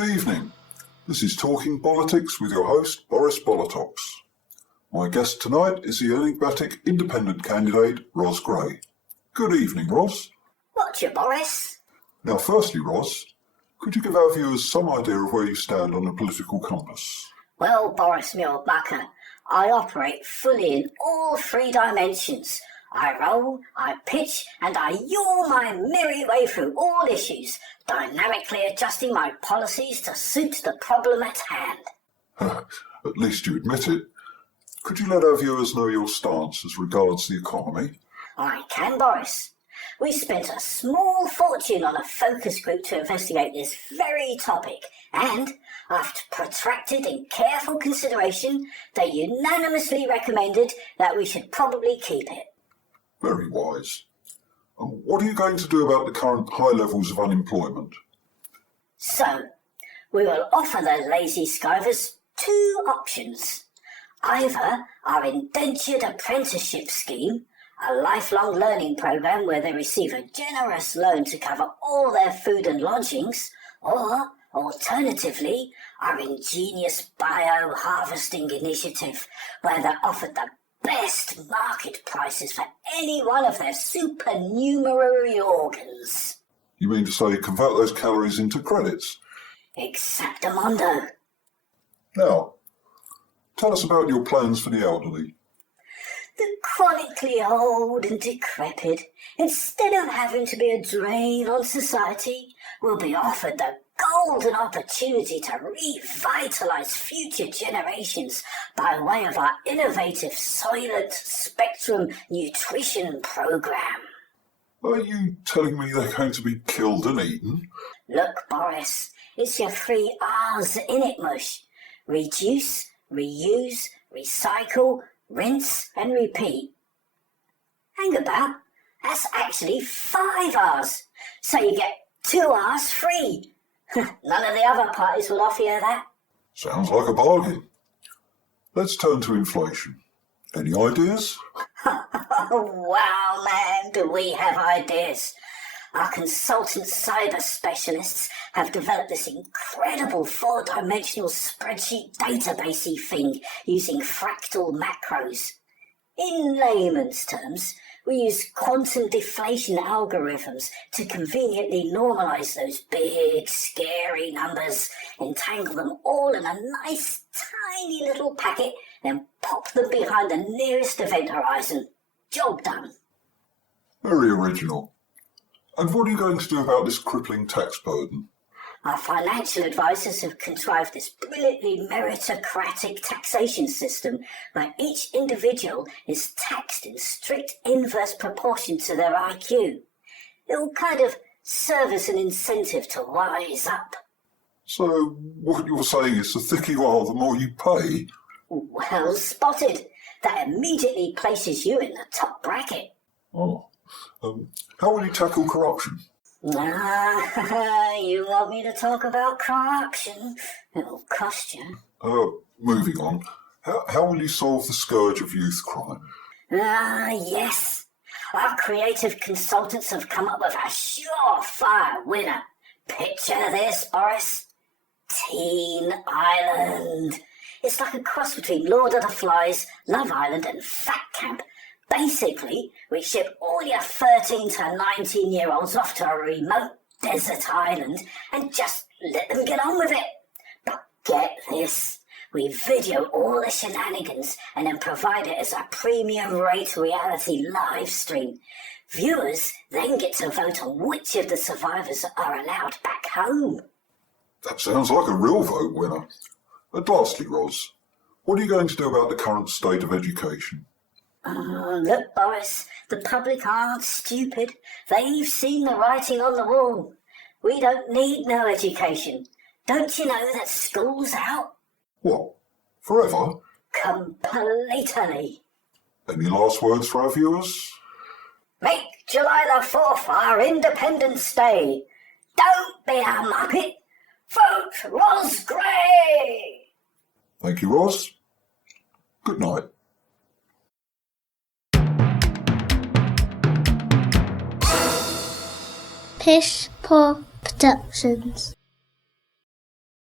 Good evening. This is Talking Bollotics with your host, Borys Bollotox. My guest tonight is the enigmatic independent candidate, Rozz Grey. Good evening, Rozz. Whatcha, Boris? Now, firstly, Rozz, could you give our viewers some idea of where you stand on the political compass? Well, Boris, me old bucker, I operate fully in all three dimensions. I roll, I pitch, and I yaw my merry way through all issues, dynamically adjusting my policies to suit the problem at hand. At least you admit it. Could you let our viewers know your stance as regards the economy? I can, Boris. We spent a small fortune on a focus group to investigate this very topic, and, after protracted and careful consideration, they unanimously recommended that we should probably keep it. Very wise. And what are you going to do about the current high levels of unemployment? So, we will offer the lazy skivers two options. Either our indentured apprenticeship scheme, a lifelong learning programme where they receive a generous loan to cover all their food and lodgings, or, alternatively, our ingenious bio-harvesting initiative where they're offered the best market prices for any one of their supernumerary organs. You mean to say convert those calories into credits? Exactamundo. Now, tell us about your plans for the elderly. The chronically old and decrepit, instead of having to be a drain on society, will be offered the golden opportunity to revitalise future generations by way of our innovative Soylent Spectrum nutrition programme. Are you telling me they're going to be killed and eaten? Look, Boris, it's your 3 R's in it, mush. Reduce, reuse, recycle, rinse and repeat. Hang about, that's actually 5 R's. So you get 2 R's free. None of the other parties will offer you that. Sounds like a bargain. Let's turn to inflation. Any ideas? Wow, man, do we have ideas. Our consultant cyber specialists have developed this incredible 4-dimensional spreadsheet databasey thing using fractal macros. In layman's terms, we use quantum deflation algorithms to conveniently normalise those big, scary numbers, entangle them all in a nice, tiny little packet, then pop them behind the nearest event horizon. Job done. Very original. And what are you going to do about this crippling tax burden? Our financial advisors have contrived this brilliantly meritocratic taxation system where each individual is taxed in strict inverse proportion to their IQ. It'll kind of serve as an incentive to wise up. So what you're saying is the thicker you are, the more you pay? Well spotted. That immediately places you in the top bracket. Oh. How will you tackle corruption? You want me to talk about corruption? It'll cost you. Moving on. How will you solve the scourge of youth crime? Yes. Our creative consultants have come up with a surefire winner. Picture this, Boris. Teen Island. It's like a cross between Lord of the Flies, Love Island and Fat Camp. Basically, we ship all your 13 to 19-year-olds off to a remote desert island and just let them get on with it. But get this, we video all the shenanigans and then provide it as a premium rate reality live stream. Viewers then get to vote on which of the survivors are allowed back home. That sounds like a real vote winner. And lastly, Rozz, what are you going to do about the current state of education? Look, Boris, the public aren't stupid. They've seen the writing on the wall. We don't need no education. Don't you know that school's out? What? Forever? Completely. Any last words for our viewers? Make July the 4th our Independence Day. Don't be a muppet. Vote Rozz Grey. Thank you, Rozz. Good night. Pish Poor Productions.